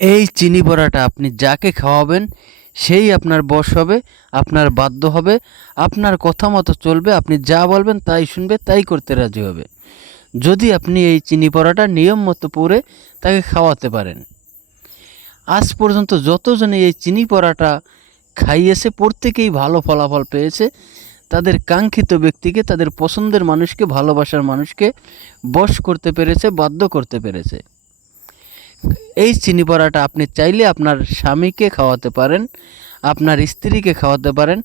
এই চিনি বড়াটা আপনি যাকে খাওয়াবেন সেই আপনার বশ হবে, আপনার বাধ্য হবে, আপনার কথা মতো চলবে, আপনি যা বলবেন তাই শুনবে, তাই করতে রাজি হবে, যদি আপনি এই চিনি বড়াটা নিয়ম মতো পড়ে তাকে খাওয়াতে পারেন। আজ পর্যন্ত যতজনে এই চিনি বড়াটা খাইয়েছে প্রত্যেকেই ভালো ফলাফল পেয়েছে, তাদের কাঙ্ক্ষিত ব্যক্তিকে, তাদের পছন্দের মানুষকে, ভালোবাসার মানুষকে বশ করতে পেরেছে, বাধ্য করতে পেরেছে। এই চিনি বড়াটা আপনি চাইলে আপনার স্বামীকে খাওয়াতে পারেন, আপনার স্ত্রীকে খাওয়াতে পারেন,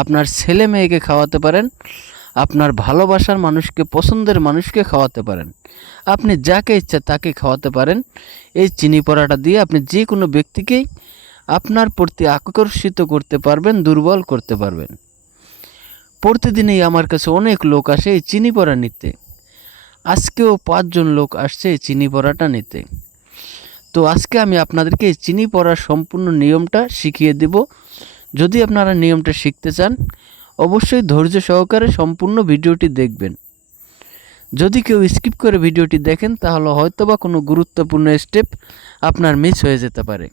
আপনার ছেলে মেয়েকে খাওয়াতে পারেন, আপনার ভালোবাসার মানুষকে, পছন্দের মানুষকে খাওয়াতে পারেন। আপনি যাকে ইচ্ছা তাকে খাওয়াতে পারেন। এই চিনি বড়াটা দিয়ে আপনি যে কোনো ব্যক্তিকেই আপনার প্রতি আকর্ষিত করতে পারবেন, দুর্বল করতে পারবেন। প্রতিদিনই আমার কাছে অনেক লোক আসে এই চিনি বড়া নিতে। আজকেও 5 জন লোক আসছে এই চিনি বড়াটা নিতে। তো আজকে আমি আপনাদেরকে এই চিনি পড়ার সম্পূর্ণ নিয়মটা শিখিয়ে দেব। যদি আপনারা নিয়মটা শিখতে চান অবশ্যই ধৈর্য সহকারে সম্পূর্ণ ভিডিওটি দেখবেন। যদি কেউ স্কিপ করে ভিডিওটি দেখেন তাহলে হয়তোবা কোনো গুরুত্বপূর্ণ স্টেপ আপনার মিস হয়ে যেতে পারে।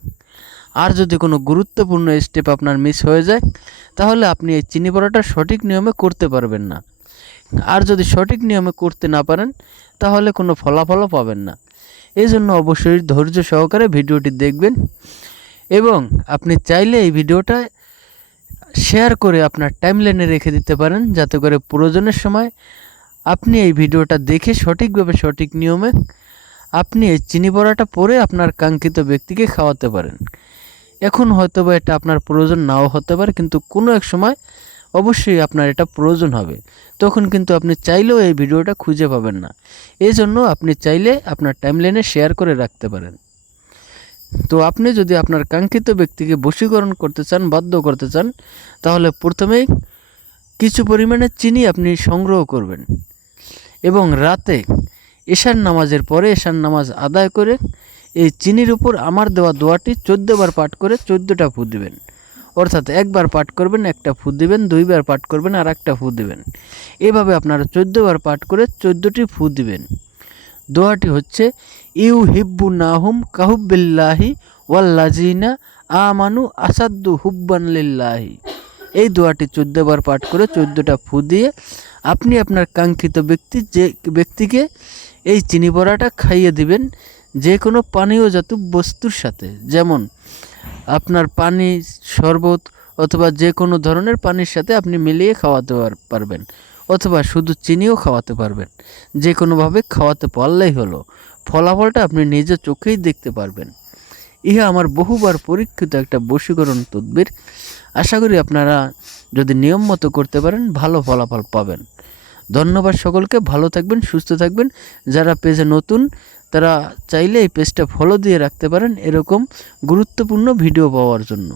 আর যদি কোনো গুরুত্বপূর্ণ স্টেপ আপনার মিস হয়ে যায় তাহলে আপনি এই চিনি পড়াটা সঠিক নিয়মে করতে পারবেন না। আর যদি সঠিক নিয়মে করতে না পারেন তাহলে কোনো ফলাফলও পাবেন না। এই জন্য অবশ্যই ধৈর্য সহকারে ভিডিওটি দেখবেন এবং আপনি চাইলে এই ভিডিওটা শেয়ার করে আপনার টাইমলাইনে রেখে দিতে পারেন, যাতে করে প্রয়োজনের সময় আপনি এই ভিডিওটা দেখে সঠিকভাবে, সঠিক নিয়মে আপনি এই চিনি বড়াটা পরে আপনার কাঙ্ক্ষিত ব্যক্তিকে খাওয়াতে পারেন। এখন হয়তোবা এটা আপনার প্রয়োজন নাও হতে পারে, কিন্তু কোনো এক সময় অবশ্যই আপনার এটা প্রয়োজন হবে। তখন কিন্তু আপনি চাইলেও এই ভিডিওটা খুঁজে পাবেন না। এই জন্য আপনি চাইলে আপনার টাইমলাইনে শেয়ার করে রাখতে পারেন। তো আপনি যদি আপনার কাঙ্ক্ষিত ব্যক্তিকে বশীকরণ করতে চান, বাধ্য করতে চান, তাহলে প্রথমেই কিছু পরিমাণে চিনি আপনি সংগ্রহ করবেন এবং রাতে এশার নামাজের পরে, এশার নামাজ আদায় করে এই চিনির উপর আমার দেওয়া দোয়াটি 14 বার পাঠ করে 14টা ফু দিবেন। অর্থাৎ একবার পাঠ করবেন, একটা ফু দিবেন, 2 বার পাঠ করবেন, আর একটা ফু দিবেন। এভাবে আপনারা 14 বার পাঠ করে 14টি ফু দিবেন। দোয়াটি হচ্ছে ইউ হিব্বু নাহুম কাহুবিল্লাহি ওয়াল্লাজিনা আমানু আসাদ্দু হুব্বান লিল্লাহি। এই দোয়াটি 14 বার পাঠ করে 14টা ফু দিয়ে আপনি আপনার কাঙ্ক্ষিত ব্যক্তিকে এই চিনি বড়াটা খাইয়ে দিবেন যে কোনো পানীয়জাত বস্তুর সাথে, যেমন আপনার পানি, শরবত অথবা যে কোনো ধরনের পানির সাথে আপনি মিলিয়ে খাওয়াতে পারবেন, অথবা শুধু চিনিও খাওয়াতে পারবেন। যে কোনোভাবে খাওয়াতে পারলেই হলো, ফলাফলটা আপনি নিজে চোখেই দেখতে পারবেন। ইহা আমার বহুবার পরীক্ষিত একটা বশীকরণ তদবির। আশা করি আপনারা যদি নিয়ম মতো করতে পারেন ভালো ফলাফল পাবেন। ধন্যবাদ সকলকে, ভালো থাকবেন, সুস্থ থাকবেন। যারা পেজে নতুন তারা চাইলে এই পেজটা ফলো দিয়ে রাখতে পারেন এরকম গুরুত্বপূর্ণ ভিডিও পাওয়ার জন্য।